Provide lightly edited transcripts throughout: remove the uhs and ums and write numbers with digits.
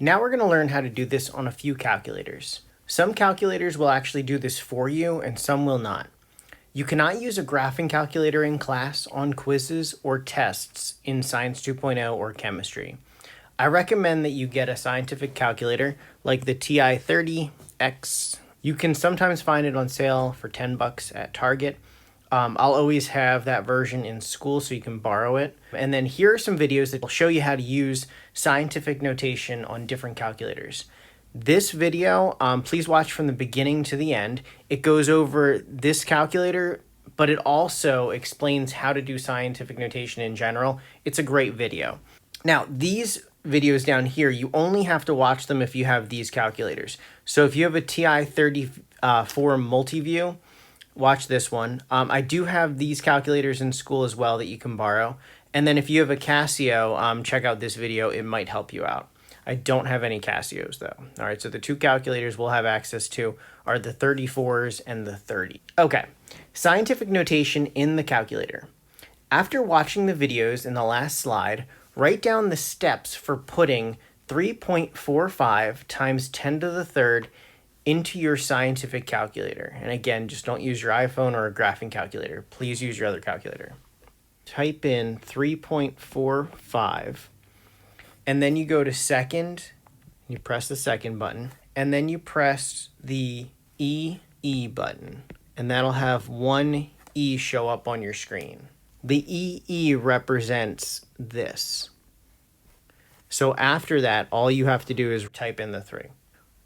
Now we're going to learn how to do this on a few calculators. Some calculators will actually do this for you and some will not. You cannot use a graphing calculator in class, on quizzes, or tests in Science 2.0 or chemistry. I recommend that you get a scientific calculator like the TI-30X. You can sometimes find it on sale for $10 at Target. I'll always have that version in school so you can borrow it. And then here are some videos that will show you how to use scientific notation on different calculators. This video, please watch from the beginning to the end. It goes over this calculator, but it also explains how to do scientific notation in general. It's a great video. Now, these videos down here, you only have to watch them if you have these calculators. So if you have a TI-34 multi-view, watch this one. I do have these calculators in school as well that you can borrow. And then if you have a Casio, check out this video. It might help you out. I don't have any Casios though. All right, so the two calculators we'll have access to are the 34s and the 30. Okay, scientific notation in the calculator. After watching the videos in the last slide, write down the steps for putting 3.45 times 10 to the third into your scientific calculator. And again, just don't use your iPhone or a graphing calculator. Please use your other calculator. Type in 3.45, and then you go to second, you press the second button, and then you press the E button, and that'll have one E show up on your screen. The EE represents this. So after that, all you have to do is type in the 3.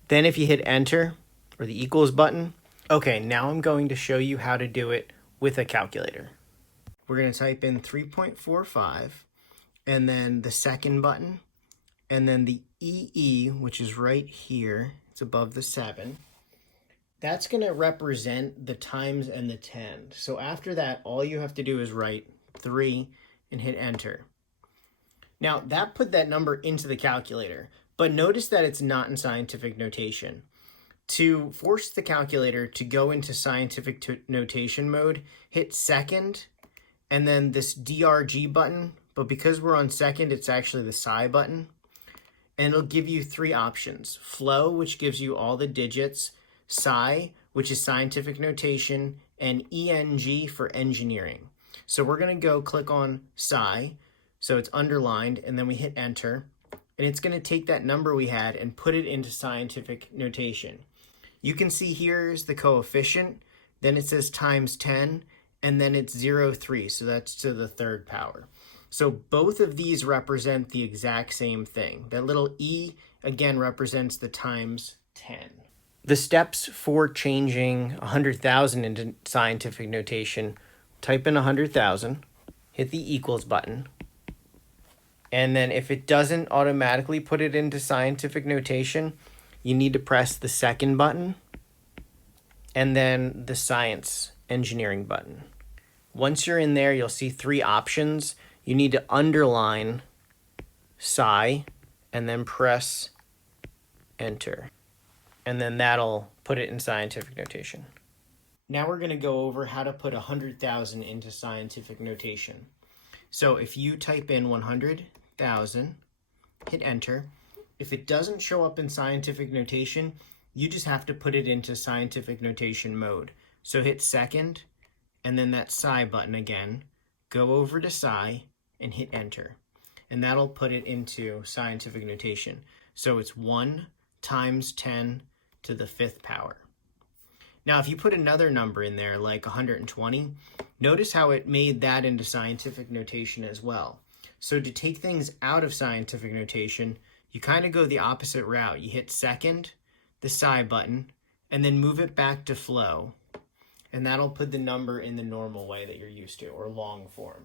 Then if you hit enter or the equals button, okay, now I'm going to show you how to do it with a calculator. We're going to type in 3.45 and then the second button and then the EE, which is right here. It's above the 7. That's going to represent the times and the 10. So after that, all you have to do is write 3 and hit enter. Now that put that number into the calculator, but notice that it's not in scientific notation. To force the calculator to go into scientific notation mode, hit second and then this DRG button, but because we're on second, it's actually the psi button. And it'll give you 3 options. Flow, which gives you all the digits, psi, which is scientific notation, and ENG for engineering. So we're going to go click on psi, so it's underlined, and then we hit enter, and it's going to take that number we had and put it into scientific notation. You can see here's the coefficient, then it says times 10, and then it's 0.3, so that's to the third power. So both of these represent the exact same thing. That little E, again, represents the times 10. The steps for changing 100,000 into scientific notation: type in 100,000, hit the equals button, and then if it doesn't automatically put it into scientific notation, you need to press the second button and then the science engineering button. Once you're in there, you'll see 3 options. You need to underline psi and then press enter. And then that'll put it in scientific notation. Now we're going to go over how to put 100,000 into scientific notation. So if you type in 100,000, hit enter. If it doesn't show up in scientific notation, you just have to put it into scientific notation mode. So hit second, and then that psi button again. Go over to psi and hit enter. And that'll put it into scientific notation. So it's 1 times 10 to the 5th power. Now, if you put another number in there, like 120, notice how it made that into scientific notation as well. So to take things out of scientific notation, you kind of go the opposite route. You hit second, the psi button, and then move it back to flow. And that'll put the number in the normal way that you're used to, or long form.